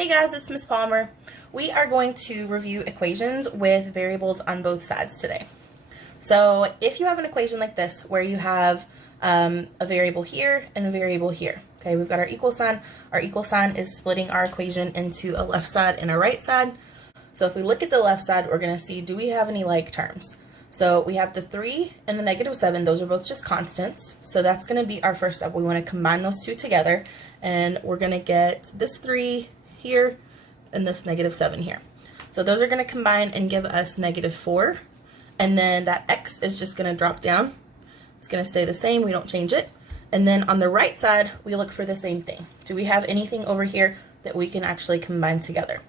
Hey guys, it's Miss Palmer. We are going to review equations with variables on both sides today. So if you have an equation like this where you have a variable here and a variable here, okay, we've got our equal sign. Our equal sign is splitting our equation into a left side and a right side. So if we look at the left side, we're going to see, do we have any like terms? So we have the 3 and the -7. Those are both just constants. So that's going to be our first step. We want to combine those two together, and we're going to get this 3 here and this -7 here. So those are going to combine and give us -4. And then that x is just going to drop down. It's going to stay the same. We don't change it. And then on the right side, we look for the same thing. Do we have anything over here that we can actually combine together?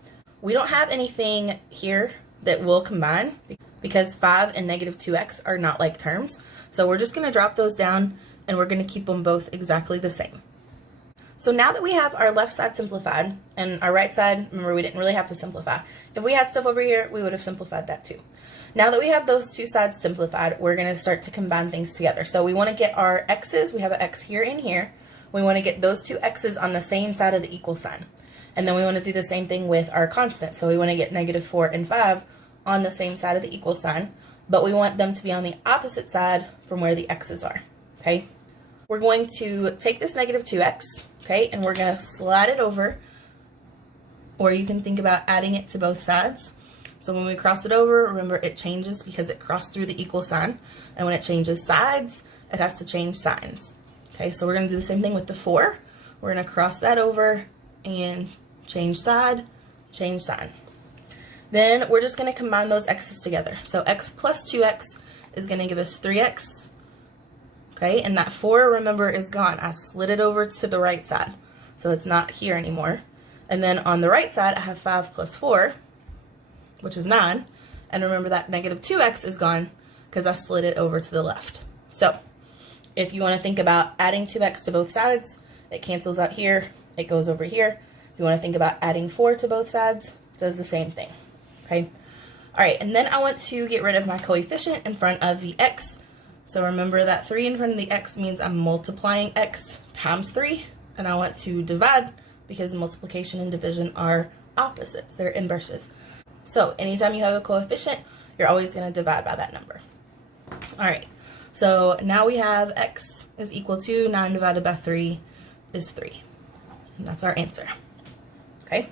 We don't have anything here that will combine because 5 and -2x are not like terms. So we're just going to drop those down and we're going to keep them both exactly the same. So now that we have our left side simplified and our right side, remember we didn't really have to simplify. If we had stuff over here, we would have simplified that too. Now that we have those two sides simplified, we're going to start to combine things together. So we want to get our x's, we have an x here and here. We want to get those two x's on the same side of the equal sign. And then we want to do the same thing with our constants. So we want to get -4 and 5 on the same side of the equal sign, but we want them to be on the opposite side from where the x's are, okay? We're going to take this -2x, okay, and we're going to slide it over, or you can think about adding it to both sides. So when we cross it over, remember it changes because it crossed through the equal sign, and when it changes sides, it has to change signs. Okay, so we're going to do the same thing with the 4. We're going to cross that over and change side, change sign. Then we're just going to combine those x's together. So x plus 2x is going to give us 3x. Okay, and that 4, remember, is gone. I slid it over to the right side, so it's not here anymore. And then on the right side, I have 5 plus 4, which is 9. And remember that -2x is gone because I slid it over to the left. So if you want to think about adding 2x to both sides, it cancels out here. It goes over here. If you want to think about adding 4 to both sides, it does the same thing. Okay. All right, and then I want to get rid of my coefficient in front of the x. So remember that 3 in front of the x means I'm multiplying x times 3, and I want to divide because multiplication and division are opposites. They're inverses. So anytime you have a coefficient, you're always going to divide by that number. All right, so now we have x is equal to 9 divided by 3 is 3. And that's our answer. Okay?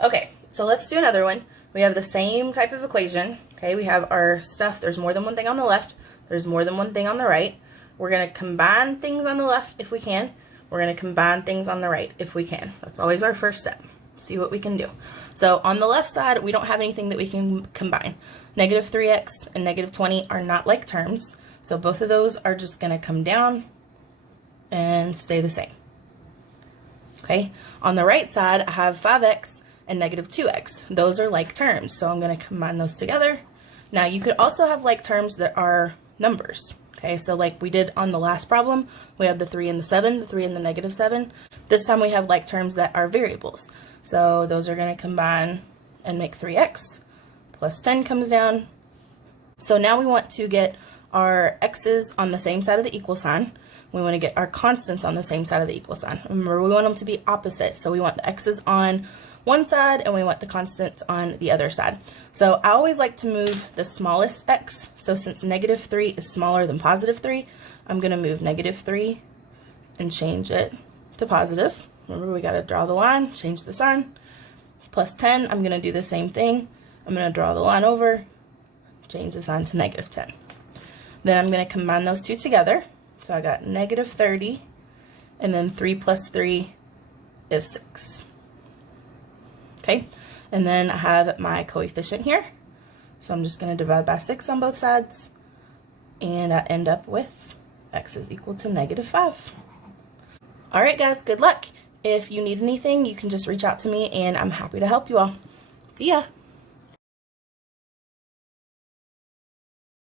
Okay, so let's do another one. We have the same type of equation. Okay, we have our stuff. There's more than one thing on the left. There's more than one thing on the right. We're going to combine things on the left if we can. We're going to combine things on the right if we can. That's always our first step. See what we can do. So on the left side, we don't have anything that we can combine. -3x and -20 are not like terms. So both of those are just going to come down and stay the same. Okay, on the right side, I have 5x and -2x. Those are like terms, so I'm going to combine those together. Now, you could also have like terms that are numbers. Okay, so like we did on the last problem, we have the 3 and the 7, the 3 and the -7. This time we have like terms that are variables. So those are going to combine and make 3x, plus 10 comes down. So now we want to get our x's on the same side of the equal sign. We want to get our constants on the same side of the equal sign. Remember, we want them to be opposite. So we want the x's on one side and we want the constants on the other side. So I always like to move the smallest x. So since -3 is smaller than +3, I'm going to move -3 and change it to positive. Remember, we got to draw the line, change the sign. Plus 10, I'm going to do the same thing. I'm going to draw the line over, change the sign to -10. Then I'm going to combine those two together. So I got -30, and then 3 plus 3 is 6. Okay, and then I have my coefficient here. So I'm just going to divide by 6 on both sides, and I end up with x is equal to -5. All right, guys, good luck. If you need anything, you can just reach out to me, and I'm happy to help you all. See ya.